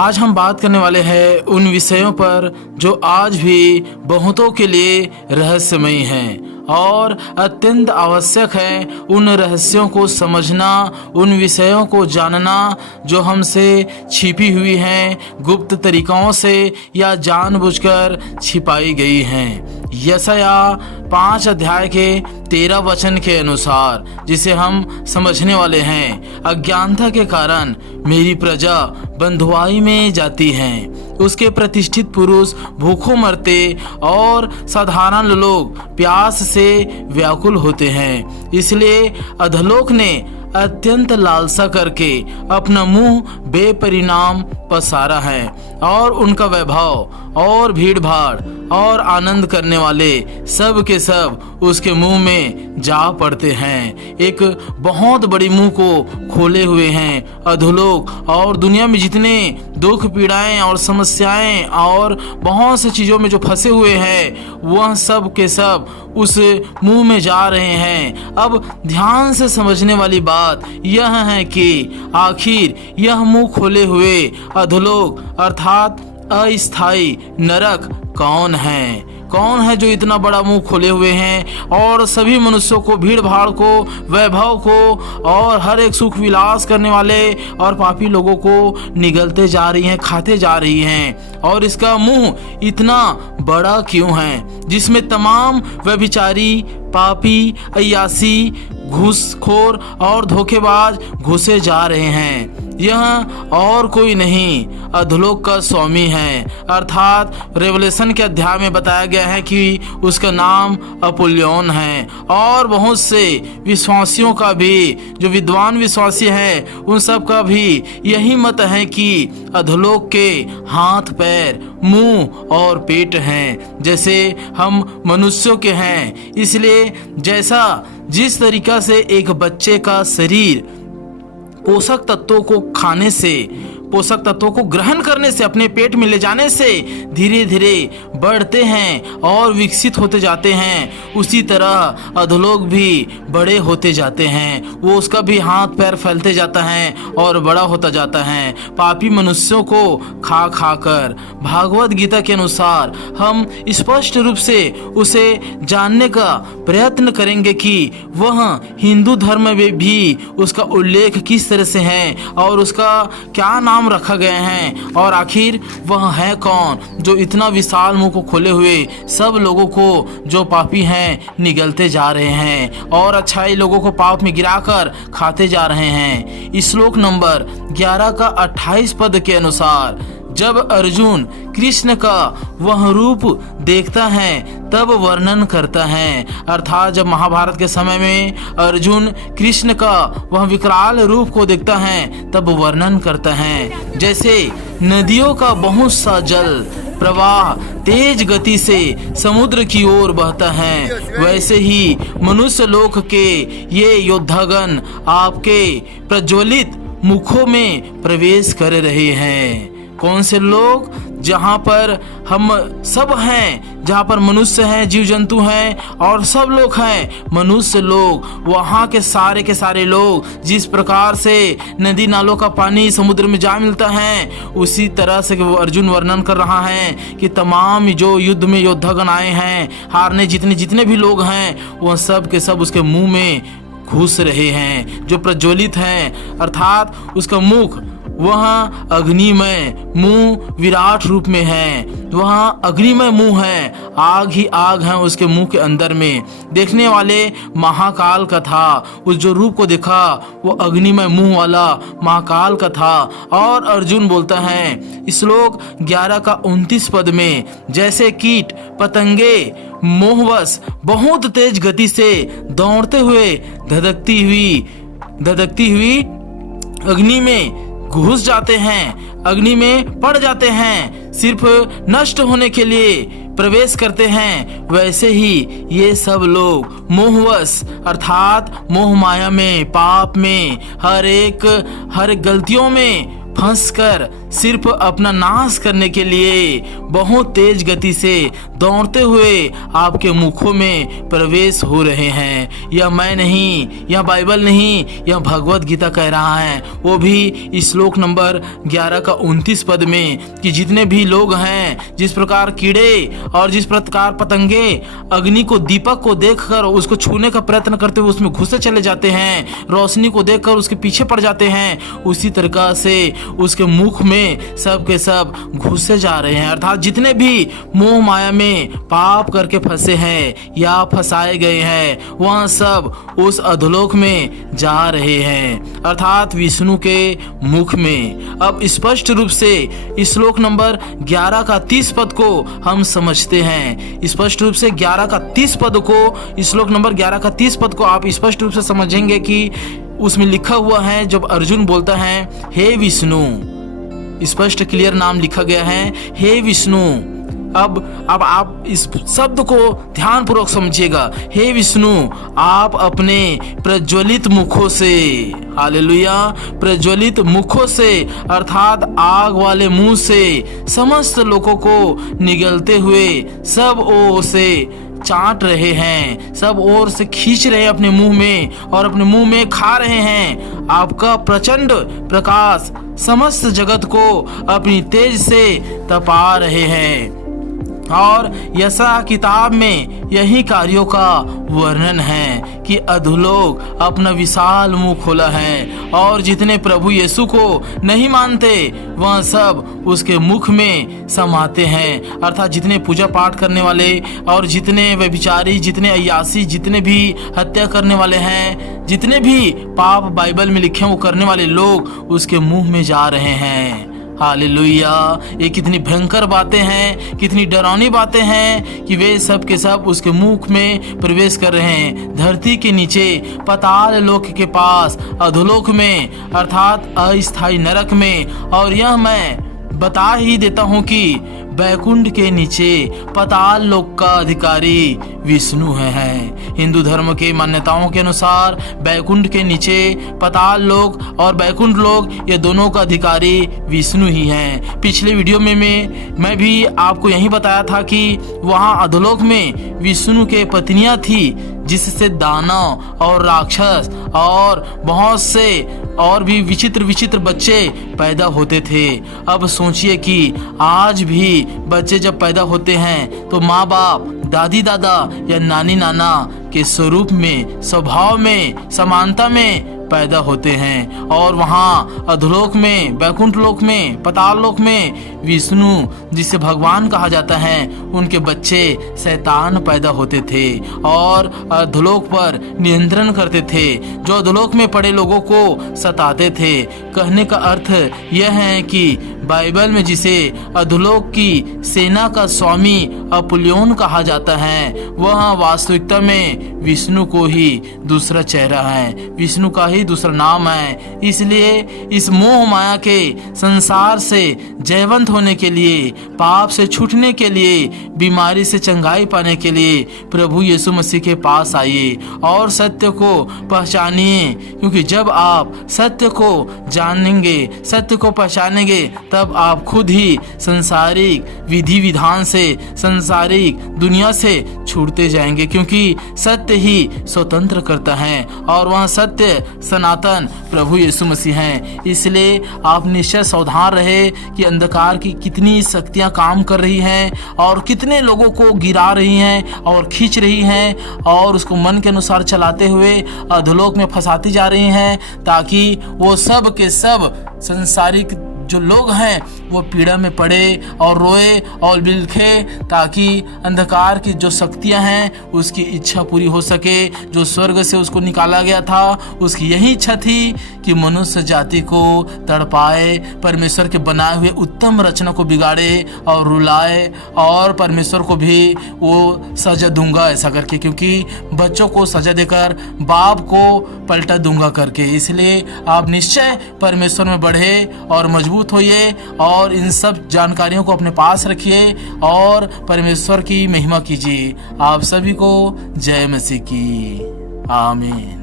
आज हम बात करने वाले हैं उन विषयों पर जो आज भी बहुतों के लिए रहस्यमयी हैं और अत्यंत आवश्यक है उन रहस्यों को समझना, उन विषयों को जानना जो हमसे छिपी हुई हैं, गुप्त तरीकों से या जानबूझकर छिपाई गई हैं। यशाया 5 अध्याय के 13 वचन के अनुसार, जिसे हम समझने वाले हैं, अज्ञानता के कारण मेरी प्रजा बंधुआई में जाती है, उसके प्रतिष्ठित पुरुष भूखों मरते और साधारण लोग प्यास से व्याकुल होते हैं। इसलिए अधलोक ने अत्यंत लालसा करके अपना मुंह बेपरिणाम पसारा है और उनका वैभव और भीड़ भाड़ और आनंद करने वाले सब के सब उसके मुंह में जा पड़ते हैं। एक बहुत बड़ी मुंह को खोले हुए हैं अधोलोक, और दुनिया में जितने दुख पीड़ाएं और समस्याएं और बहुत सी चीज़ों में जो फंसे हुए हैं वह सब के सब उस मुंह में जा रहे हैं। अब ध्यान से समझने वाली बात यह है कि आखिर यह मुंह खोले हुए अधोलोक अर्थात अस्थाई नरक कौन है? कौन है जो इतना बड़ा मुंह खोले हुए हैं और सभी मनुष्यों को, भीड़ भाड़ को, वैभव को और हर एक सुख विलास करने वाले और पापी लोगों को निगलते जा रही हैं, खाते जा रही हैं? और इसका मुंह इतना बड़ा क्यों है जिसमें तमाम व्यभिचारी, पापी, अय्यासी, घूसखोर और धोखेबाज घुसे जा रहे हैं? यह और कोई नहीं अधोलोक का स्वामी है, अर्थात रेवलेशन के अध्याय में बताया गया है कि उसका नाम अपुल्योन है। और बहुत से विश्वासियों का भी, जो विद्वान विश्वासी हैं, उन सब का भी यही मत है कि अधोलोक के हाथ, पैर, मुंह और पेट हैं जैसे हम मनुष्यों के हैं। इसलिए जिस तरीका से एक बच्चे का शरीर पोषक तत्वों को खाने से, पोषक तत्वों को ग्रहण करने से, अपने पेट में ले जाने से धीरे धीरे बढ़ते हैं और विकसित होते जाते हैं, उसी तरह अधोलोक भी बड़े होते जाते हैं। वो उसका भी हाथ पैर फैलते जाता है और बड़ा होता जाता है पापी मनुष्यों को खा खा कर। भागवत गीता के अनुसार हम स्पष्ट रूप से उसे जानने का प्रयत्न करेंगे कि वह हिंदू धर्म में भी उसका उल्लेख किस तरह से है और उसका क्या नाम रखा गया है, और आखिर वह है कौन जो इतना विशाल मुंह को खोले हुए सब लोगों को, जो पापी हैं, निगलते जा रहे हैं और अच्छाई लोगों को पाप में गिराकर खाते जा रहे हैं। श्लोक नंबर 11 का 28 पद के अनुसार, जब अर्जुन कृष्ण का वह रूप देखता है तब वर्णन करता है, अर्थात जब महाभारत के समय में अर्जुन कृष्ण का वह विकराल रूप को देखता है तब वर्णन करता है। जैसे नदियों का बहुत सा जल प्रवाह तेज गति से समुद्र की ओर बहता है, वैसे ही मनुष्य लोक के ये योद्धागण आपके प्रज्वलित मुखों में प्रवेश कर रहे हैं। कौन से लोग? जहाँ पर हम सब हैं, जहाँ पर मनुष्य हैं, जीव जंतु हैं और सब लोग हैं, मनुष्य लोग, वहाँ के सारे लोग। जिस प्रकार से नदी नालों का पानी समुद्र में जा मिलता है, उसी तरह से वो अर्जुन वर्णन कर रहा है कि तमाम जो युद्ध में योद्धागण आए हैं, हारने जितने भी लोग हैं, वह सब के सब उसके मुंह में घुस रहे हैं, जो प्रज्वलित हैं, अर्थात उसका मुख वह अग्निमय मुंह विराट रूप में है। वह अग्निमय मुंह है, आग ही आग है उसके मुंह के अंदर में। देखने वाले महाकाल का था, उस जो रूप को देखा वो अग्निमय मुंह वाला महाकाल का था। और अर्जुन बोलता है श्लोक 11 का 29 पद में, जैसे कीट पतंगे मोहवश बहुत तेज गति से दौड़ते हुए धधकती हुई अग्नि में घुस जाते हैं, अग्नि में पड़ जाते हैं, सिर्फ नष्ट होने के लिए प्रवेश करते हैं, वैसे ही ये सब लोग मोहवश अर्थात मोह माया में, पाप में, हर एक गलतियों में फंसकर सिर्फ अपना नाश करने के लिए बहुत तेज गति से दौड़ते हुए आपके मुखों में प्रवेश हो रहे हैं। यह मैं नहीं, यह बाइबल नहीं, यह भगवत गीता कह रहा है, वो भी श्लोक नंबर 11 का 29 पद में कि जितने भी लोग हैं, जिस प्रकार कीड़े और जिस प्रकार पतंगे अग्नि को, दीपक को देखकर उसको छूने का प्रयत्न करते हुए उसमें घुसे चले जाते हैं, रोशनी को देखकर उसके पीछे पड़ जाते हैं, उसी तरीका से उसके मुख में सब के सब घुसे जा रहे हैं। अर्थात जितने भी मोह माया में पाप करके फंसे हैं या फंसाए गए हैं, वह सब उस अधोलोक में जा रहे हैं, अर्थात विष्णु के मुख में। अब स्पष्ट रूप से श्लोक नंबर 11 का 30 पद को हम समझते हैं। स्पष्ट रूप से 11 का 30 पद को, श्लोक नंबर 11 का 30 पद को आप स्पष्ट रूप से समझेंगे कि उसमें लिखा हुआ है, जब अर्जुन बोलता है हे विष्णु, स्पष्ट क्लियर नाम लिखा गया है, हे विष्णु। अब आप इस शब्द को ध्यान पूर्वक समझिएगा। हे विष्णु, आप अपने प्रज्वलित मुखों से, हालेलुया, प्रज्वलित मुखों से अर्थात आग वाले मुंह से समस्त लोगों को निगलते हुए सब ओर से चाट रहे हैं, सब ओर से खींच रहे हैं अपने मुंह में और अपने मुंह में खा रहे हैं। आपका प्रचंड प्रकाश समस्त जगत को अपनी तेज से तपा रहे हैं। और यशा किताब में यही कार्यों का वर्णन है कि अधोलोक अपना विशाल मुंह खोला है और जितने प्रभु यीशु को नहीं मानते वह सब उसके मुख में समाते हैं। अर्थात जितने पूजा पाठ करने वाले और जितने व्यभिचारी, जितने अय्यासी, जितने भी हत्या करने वाले हैं, जितने भी पाप बाइबल में लिखे हैं वो करने वाले लोग उसके मुंह में जा रहे हैं। हालेलुया। ये कितनी भयंकर बातें हैं, कितनी डरावनी बातें हैं कि वे सब के सब उसके मुख में प्रवेश कर रहे हैं। धरती के नीचे, पाताल लोक के पास, अधोलोक में अर्थात अस्थायी नरक में। और यह मैं बता ही देता हूँ कि बैकुंठ के नीचे पाताल लोक का अधिकारी विष्णु है। हिंदू धर्म के मान्यताओं के अनुसार बैकुंठ के नीचे पाताल लोक और बैकुंठ लोक ये दोनों का अधिकारी विष्णु ही हैं। पिछले वीडियो में मैं भी आपको यही बताया था कि वहाँ अधोलोक में विष्णु के पत्नियां थी जिससे दानव और राक्षस और बहुत से और भी विचित्र विचित्र बच्चे पैदा होते थे। अब सोचिए कि आज भी बच्चे जब पैदा होते हैं तो माँ बाप, दादी दादा या नानी नाना के स्वरूप में, स्वभाव में, समानता में पैदा होते हैं। और वहाँ अधोलोक में, बैकुंठ लोक में, पाताल लोक में विष्णु जिसे भगवान कहा जाता है उनके बच्चे शैतान पैदा होते थे और अधोलोक पर नियंत्रण करते थे, जो अधोलोक में पड़े लोगों को सताते थे। कहने का अर्थ यह है कि बाइबल में जिसे अधोलोक की सेना का स्वामी अपुल्योन कहा जाता है वह वास्तविकता में विष्णु को ही दूसरा चेहरा है, विष्णु का ही दूसरा नाम है। इसलिए इस मोह माया के संसार से जयवंत होने के लिए, पाप से छूटने के लिए, बीमारी से चंगाई पाने के लिए प्रभु यीशु मसीह के पास आइए और सत्य को पहचानिए। क्योंकि जब आप सत्य को जानेंगे, सत्य को पहचानेंगे, तब आप खुद ही संसारिक विधि विधान से, संसारिक दुनिया से छूटते जाएंगे। क्योंकि सत्य ही स्वतंत्र करता है और वह सत्य सनातन प्रभु यीशु मसीह हैं। इसलिए आप निश्चय सावधान रहे कि अंधकार की कितनी शक्तियां काम कर रही हैं और कितने लोगों को गिरा रही हैं और खींच रही हैं और उसको मन के अनुसार चलाते हुए अधोलोक में फंसाती जा रही हैं, ताकि वो सब के सब संसारिक जो लोग हैं वो पीड़ा में पड़े और रोए और बिलखे, ताकि अंधकार की जो शक्तियां हैं उसकी इच्छा पूरी हो सके। जो स्वर्ग से उसको निकाला गया था उसकी यही इच्छा थी कि मनुष्य जाति को तड़पाए, परमेश्वर के बनाए हुए उत्तम रचना को बिगाड़े और रुलाए, और परमेश्वर को भी वो सजा दूंगा ऐसा करके, क्योंकि बच्चों को सजा देकर बाप को पलटा दूंगा करके। इसलिए आप निश्चय परमेश्वर में बढ़े और मजबूत होइए और इन सब जानकारियों को अपने पास रखिए और परमेश्वर की महिमा कीजिए। आप सभी को जय मसीह की। आमीन।